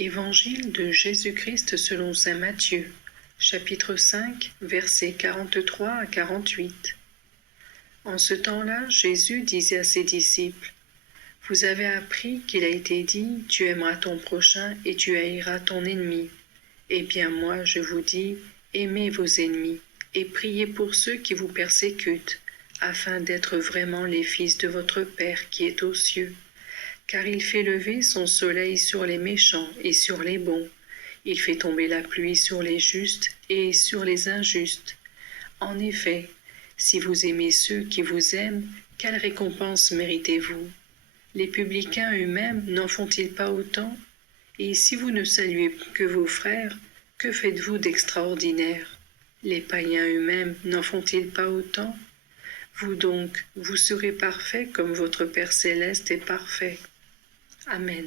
Évangile de Jésus-Christ selon saint Matthieu, chapitre 5, versets 43 à 48. En ce temps-là, Jésus disait à ses disciples, « Vous avez appris qu'il a été dit, tu aimeras ton prochain et tu haïras ton ennemi. Eh bien moi, je vous dis, aimez vos ennemis et priez pour ceux qui vous persécutent, afin d'être vraiment les fils de votre Père qui est aux cieux. Car il fait lever son soleil sur les méchants et sur les bons. Il fait tomber la pluie sur les justes et sur les injustes. En effet, si vous aimez ceux qui vous aiment, quelle récompense méritez-vous? Les publicains eux-mêmes n'en font-ils pas autant? Et si vous ne saluez que vos frères, que faites-vous d'extraordinaire? Les païens eux-mêmes n'en font-ils pas autant? Vous donc, vous serez parfaits comme votre Père céleste est parfait. Amen.